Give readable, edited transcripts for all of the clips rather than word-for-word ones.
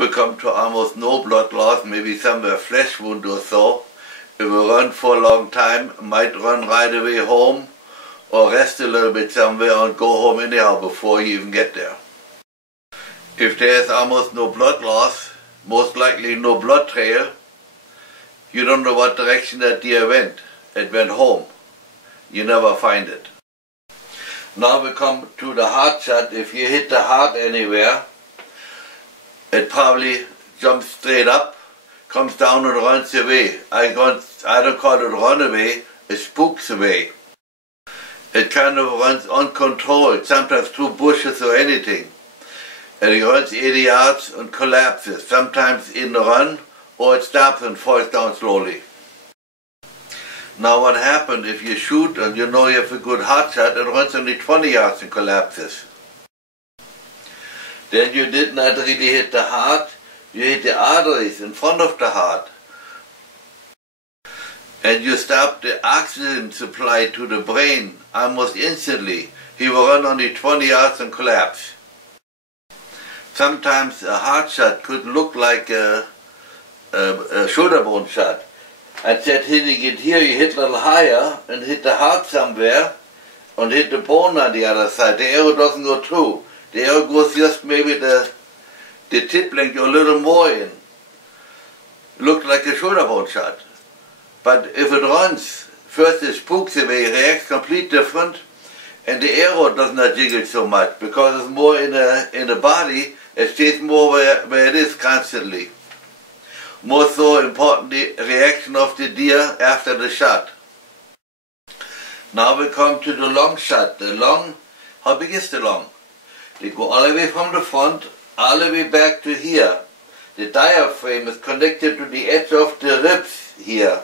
We come to almost no blood loss, maybe somewhere flesh wound or so. If we run for a long time, might run right away home or rest a little bit somewhere and go home anyhow before you even get there. If there's almost no blood loss, most likely no blood trail, you don't know what direction that deer went. It went home. You never find it. Now we come to the heart shot. If you hit the heart anywhere, it probably jumps straight up, comes down and runs away. I don't call it run away, it spooks away. It kind of runs uncontrolled, sometimes through bushes or anything. And it runs 80 yards and collapses, sometimes in the run, or it stops and falls down slowly. Now what happened if you shoot and you know you have a good heart shot, it runs only 20 yards and collapses. Then you did not really hit the heart, you hit the arteries in front of the heart. And you stopped the oxygen supply to the brain almost instantly. He will run only 20 yards and collapse. Sometimes a heart shot could look like a shoulder bone shot. Instead of hitting it here, you hit a little higher and hit the heart somewhere and hit the bone on the other side. The arrow doesn't go through. The arrow goes just maybe the tip length or a little more in. Looked like a shoulder bone shot. But if it runs, first it spooks away, reacts completely different, and the arrow does not jiggle so much because it's more in the body. It stays more where it is constantly. More so importantly, reaction of the deer after the shot. Now we come to the long shot. The long, how big is the long? They go all the way from the front, all the way back to here. The diaphragm is connected to the edge of the ribs here.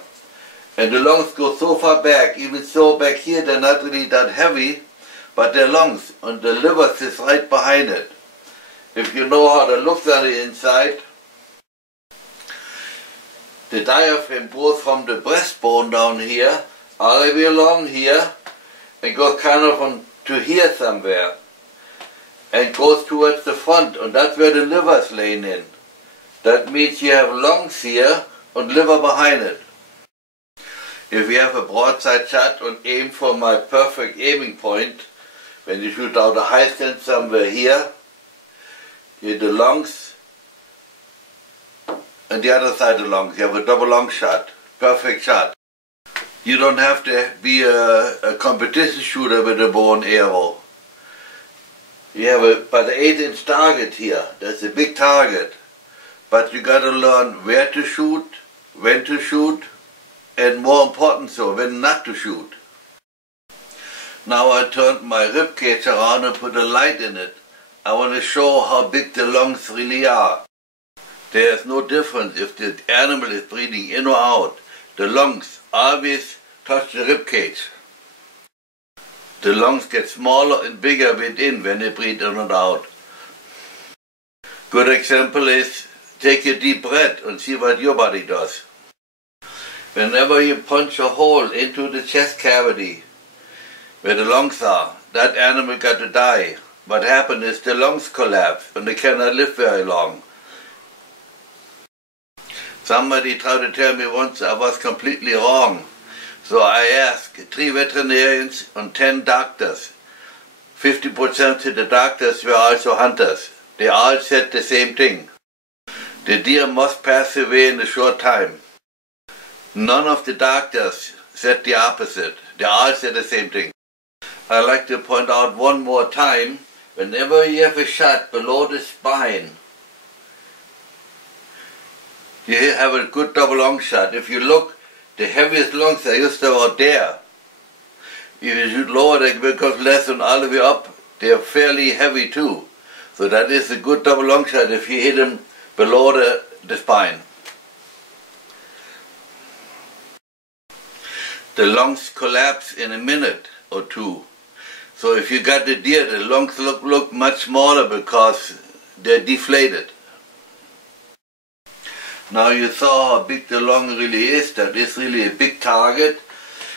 And the lungs go so far back, even so back here they're not really that heavy, but they're lungs, and the liver sits right behind it. If you know how that looks on the inside, the diaphragm goes from the breastbone down here, all the way along here, and goes kind of on to here somewhere, and goes towards the front, and that's where the liver is laying in. That means you have lungs here and liver behind it. If you have a broadside shot and aim for my perfect aiming point, when you shoot out a high stand somewhere here, you hit the lungs, and the other side of the lungs, you have a double lung shot, perfect shot. You don't have to be a competition shooter with a bow and arrow. You have about an 8-inch target here, that's a big target. But you got to learn where to shoot, when to shoot, and more important so, when not to shoot. Now I turned my rib cage around and put a light in it. I want to show how big the lungs really are. There is no difference if the animal is breathing in or out. The lungs always touch the rib cage. The lungs get smaller and bigger within when they breathe in and out. Good example is, take a deep breath and see what your body does. Whenever you punch a hole into the chest cavity, where the lungs are, that animal got to die. What happened is the lungs collapse and they cannot live very long. Somebody tried to tell me once I was completely wrong. So I asked 3 veterinarians and 10 doctors. 50% of the doctors were also hunters. They all said the same thing. The deer must pass away in a short time. None of the doctors said the opposite. They all said the same thing. I like to point out one more time, whenever you have a shot below the spine, you have a good double lung shot. If you look, the heaviest lungs are just about there. If you shoot lower, they become less, and all the way up, they are fairly heavy too. So that is a good double lung shot if you hit them below the spine. The lungs collapse in a minute or two. So if you got the deer, the lungs look much smaller because they're deflated. Now you saw how big the lung really is. That is really a big target.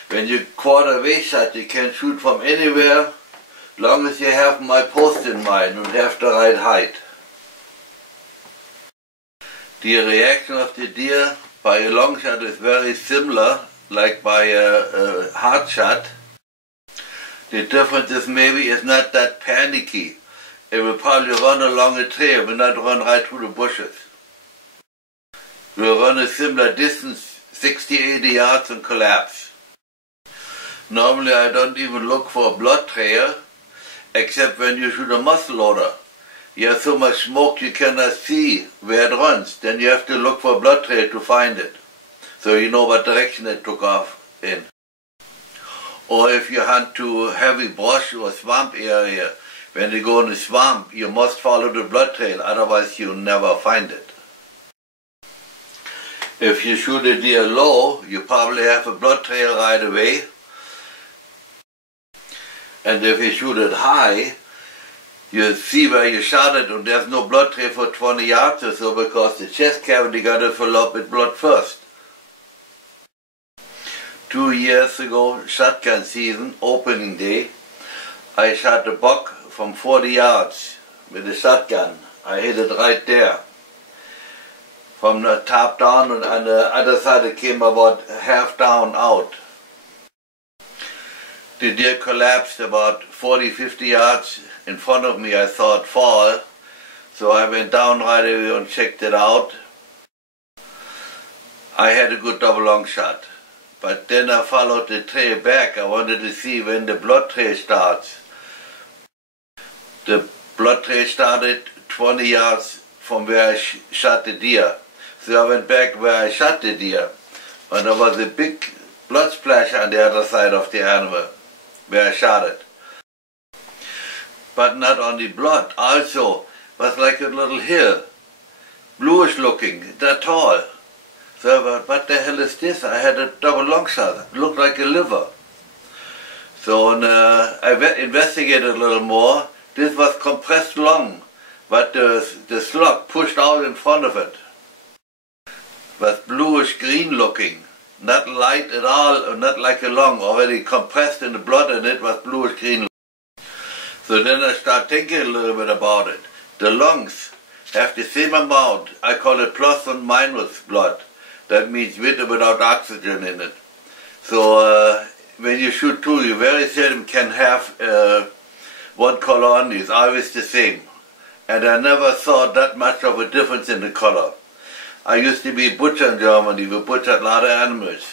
When you quarter wave shot, you can shoot from anywhere, long as you have my post in mind and have the right height. The reaction of the deer by a long shot is very similar, like by a hard shot. The difference is maybe it's not that panicky. It will probably run along a trail, but not run right through the bushes. It will run a similar distance, 60-80 yards, and collapse. Normally I don't even look for a blood trail, except when you shoot a muzzleloader. You have so much smoke you cannot see where it runs. Then you have to look for a blood trail to find it, so you know what direction it took off in. Or if you hunt to heavy brush or swamp area, when you go in the swamp, you must follow the blood trail, otherwise you'll never find it. If you shoot a deer low, you probably have a blood trail right away. And if you shoot it high, you see where you shot it and there's no blood trail for 20 yards or so, because the chest cavity got to fill up with blood first. 2 years ago, shotgun season, opening day, I shot a buck from 40 yards with a shotgun. I hit it right there. From the top down, and on the other side it came about half down out. The deer collapsed about 40-50 yards in front of me. I saw it fall, so I went down right away and checked it out. I had a good double long shot, but then I followed the trail back. I wanted to see when the blood trail starts. The blood trail started 20 yards from where I shot the deer. So I went back where I shot the deer, and there was a big blood splash on the other side of the animal where I shot it. But not only blood, also was like a little hill, bluish looking, that tall. So I thought, what the hell is this? I had a double long shot, it looked like a liver. So I investigated a little more. This was compressed lung, but the slug pushed out in front of it. It was bluish green looking, not light at all, not like a lung, already compressed in the blood, and it was bluish green. So then I started thinking a little bit about it. The lungs have the same amount, I call it plus and minus blood. That means with or without oxygen in it. So when you shoot two, you very seldom can have one color only. It's always the same. And I never saw that much of a difference in the color. I used to be butcher in Germany. We butchered a lot of animals.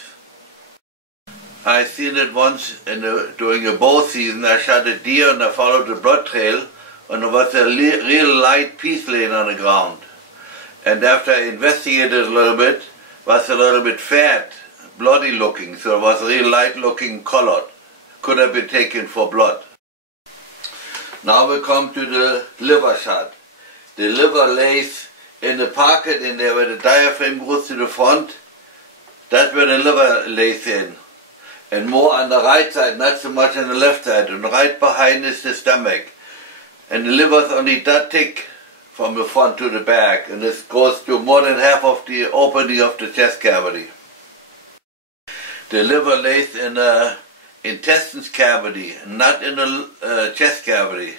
I seen it once during a bow season. I shot a deer and I followed the blood trail, and there was a real light piece laying on the ground. And after I investigated a little bit, it was a little bit fat, bloody looking, so it was real light looking colored. Could have been taken for blood. Now we come to the liver shot. The liver lays in the pocket in there where the diaphragm goes to the front. That's where the liver lays in. And more on the right side, not so much on the left side. And right behind is the stomach. And the liver is only that thick from the front to the back. And this goes to more than half of the opening of the chest cavity. The liver lays in the intestines cavity, not in the chest cavity.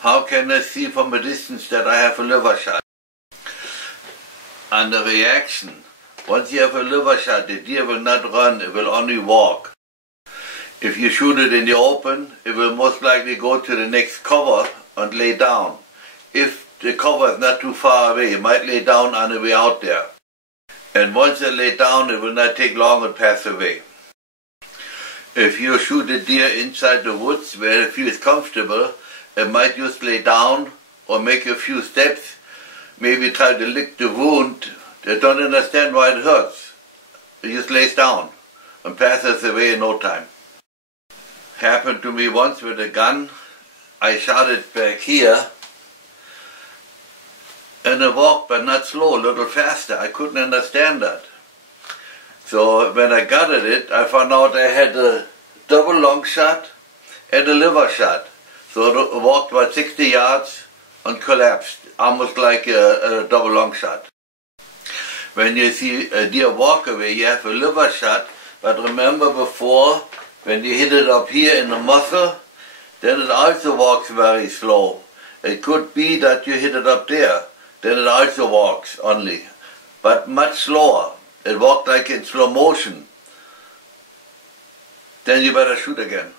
How can I see from a distance that I have a liver shot? On the reaction, once you have a liver shot, the deer will not run, it will only walk. If you shoot it in the open, it will most likely go to the next cover and lay down. If the cover is not too far away, it might lay down on the way out there. And once it lay down, it will not take long to pass away. If you shoot a deer inside the woods where it feels comfortable, it might just lay down or make a few steps, maybe try to lick the wound. They don't understand why it hurts. It just lays down and passes away in no time. Happened to me once with a gun. I shot it back here and it walked, but not slow, a little faster. I couldn't understand that. So when I got at it, I found out I had a double long shot and a liver shot. So it walked about 60 yards and collapsed, almost like a double long shot. When you see a deer walk away, you have a liver shot, but remember before, when you hit it up here in the muscle, then it also walks very slow. It could be that you hit it up there. then it also walks only, but much slower. It walked like in slow motion. Then you better shoot again.